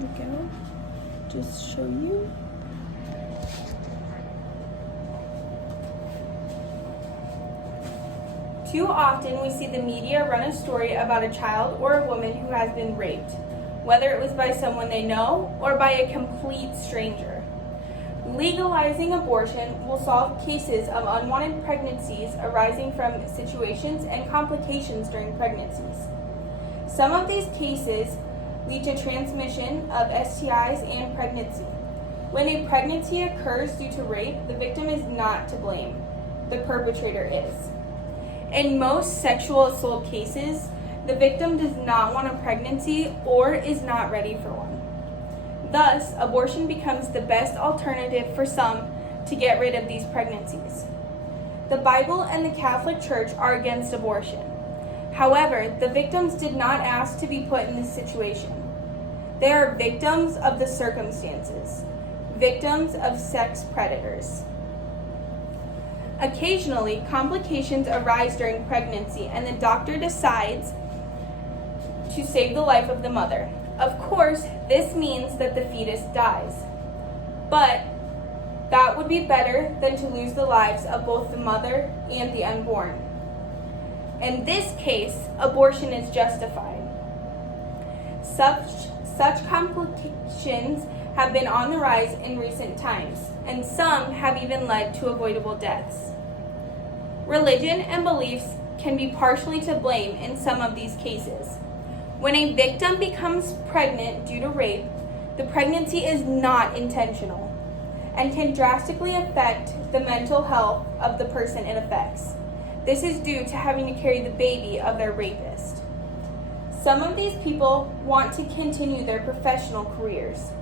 we go. Just show you. Too often we see the media run a story about a child or a woman who has been raped, whether it was by someone they know or by a complete stranger. Legalizing abortion will solve cases of unwanted pregnancies arising from situations and complications during pregnancies. Some of these cases lead to transmission of STIs and pregnancy. When a pregnancy occurs due to rape, the victim is not to blame. The perpetrator is. In most sexual assault cases, the victim does not want a pregnancy or is not ready for one. Thus, abortion becomes the best alternative for some to get rid of these pregnancies. The Bible and the Catholic Church are against abortion. However, the victims did not ask to be put in this situation. They are victims of the circumstances, victims of sex predators. Occasionally, complications arise during pregnancy and the doctor decides to save the life of the mother. Of course, this means that the fetus dies, but that would be better than to lose the lives of both the mother and the unborn. In this case, abortion is justified. Such complications have been on the rise in recent times, and some have even led to avoidable deaths. Religion and beliefs can be partially to blame in some of these cases. When a victim becomes pregnant due to rape, the pregnancy is not intentional and can drastically affect the mental health of the person it affects. This is due to having to carry the baby of their rapist. Some of these people want to continue their professional careers.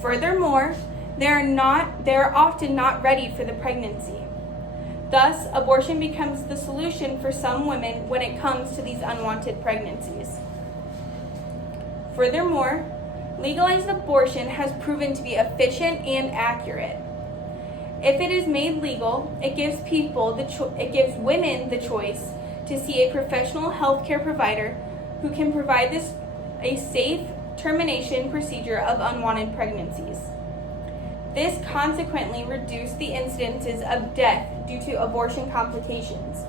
Furthermore, they are often not ready for the pregnancy. Thus, abortion becomes the solution for some women when it comes to these unwanted pregnancies. Furthermore, legalized abortion has proven to be efficient and accurate. If it is made legal, it gives women the choice to see a professional healthcare provider who can provide a safe termination procedure of unwanted pregnancies. This consequently reduced the incidences of death due to abortion complications.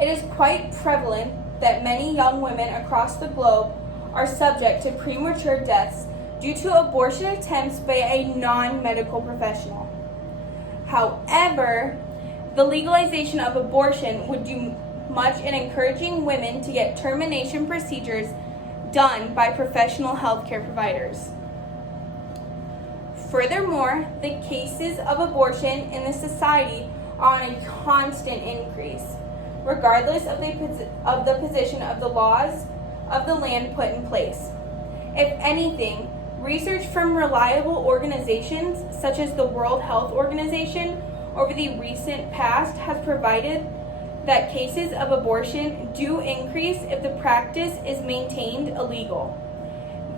It is quite prevalent that many young women across the globe are subject to premature deaths due to abortion attempts by a non-medical professional. However, the legalization of abortion would do much in encouraging women to get termination procedures done by professional healthcare providers. Furthermore, the cases of abortion in the society are on a constant increase, regardless of the position of the laws of the land put in place. If anything, research from reliable organizations such as the World Health Organization over the recent past has provided that cases of abortion do increase if the practice is maintained illegal.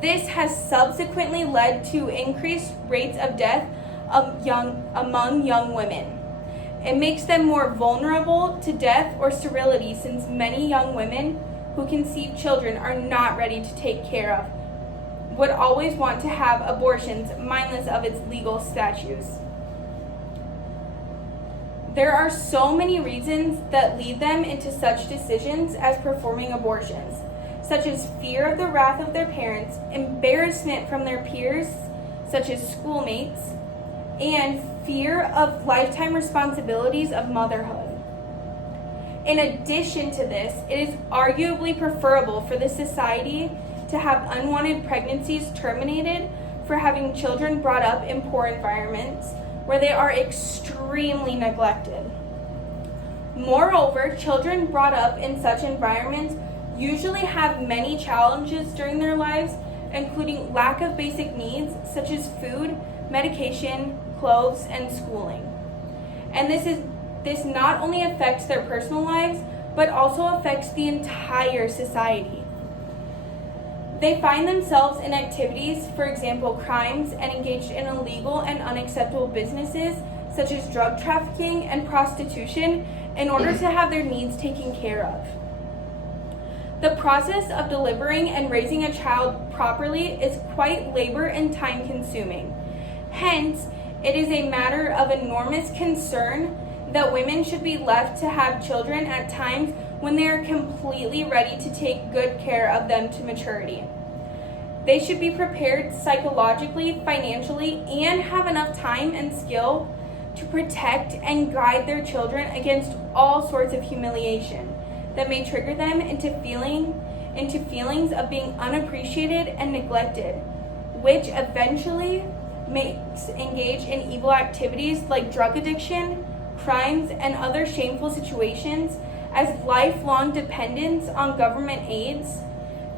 This has subsequently led to increased rates of death among young women. It makes them more vulnerable to death or sterility, since many young women who conceive children are not ready to take care of, would always want to have abortions mindless of its legal statutes. There are so many reasons that lead them into such decisions as performing abortions, such as fear of the wrath of their parents, embarrassment from their peers, such as schoolmates, and fear of lifetime responsibilities of motherhood. In addition to this, it is arguably preferable for the society to have unwanted pregnancies terminated for having children brought up in poor environments where they are extremely neglected. Moreover, children brought up in such environments usually have many challenges during their lives, including lack of basic needs such as food, medication, clothes, and schooling. And this not only affects their personal lives, but also affects the entire society. They find themselves in activities, for example, crimes, and engaged in illegal and unacceptable businesses such as drug trafficking and prostitution in order to have their needs taken care of. The process of delivering and raising a child properly is quite labor and time consuming. Hence, it is a matter of enormous concern that women should be left to have children at times when they are completely ready to take good care of them to maturity. They should be prepared psychologically, financially, and have enough time and skill to protect and guide their children against all sorts of humiliation that may trigger them into feelings of being unappreciated and neglected, which eventually makes engage in evil activities like drug addiction, crimes, and other shameful situations as lifelong dependence on government aids.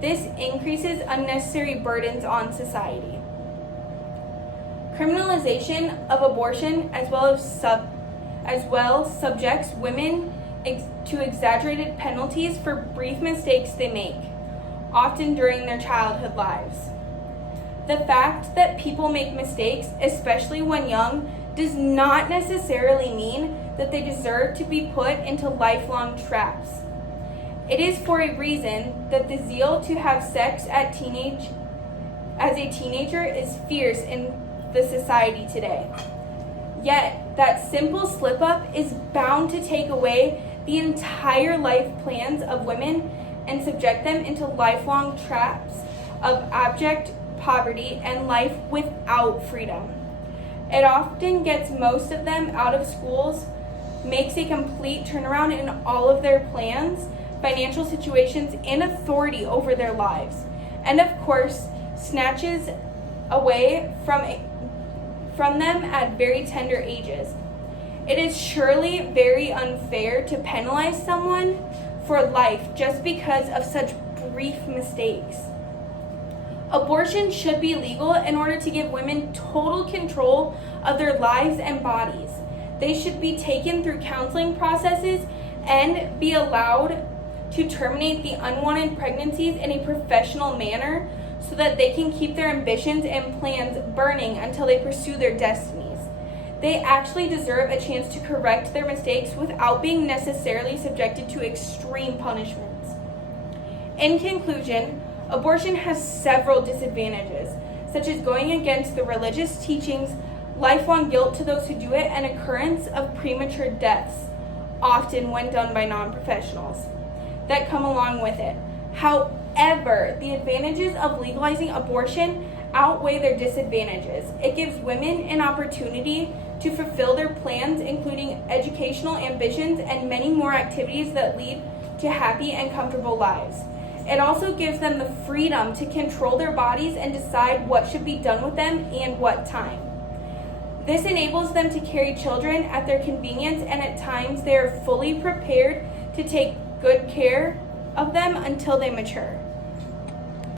This increases unnecessary burdens on society. Criminalization of abortion as well subjects women to exaggerated penalties for brief mistakes they make, often during their childhood lives. The fact that people make mistakes, especially when young, does not necessarily mean that they deserve to be put into lifelong traps. It is for a reason that the zeal to have sex as a teenager is fierce in the society today. Yet, that simple slip-up is bound to take away the entire life plans of women and subject them into lifelong traps of abject poverty and life without freedom. It often gets most of them out of schools, makes a complete turnaround in all of their plans, financial situations, and authority over their lives, and of course, snatches away from them at very tender ages. It is surely very unfair to penalize someone for life just because of such brief mistakes. Abortion should be legal in order to give women total control of their lives and bodies. They should be taken through counseling processes and be allowed to terminate the unwanted pregnancies in a professional manner so that they can keep their ambitions and plans burning until they pursue their destinies. They actually deserve a chance to correct their mistakes without being necessarily subjected to extreme punishments. In conclusion, abortion has several disadvantages, such as going against the religious teachings, lifelong guilt to those who do it, and occurrence of premature deaths, often when done by non-professionals, that come along with it. However, the advantages of legalizing abortion outweigh their disadvantages. It gives women an opportunity to fulfill their plans, including educational ambitions and many more activities that lead to happy and comfortable lives. It also gives them the freedom to control their bodies and decide what should be done with them and what time. This enables them to carry children at their convenience, and at times they are fully prepared to take good care of them until they mature.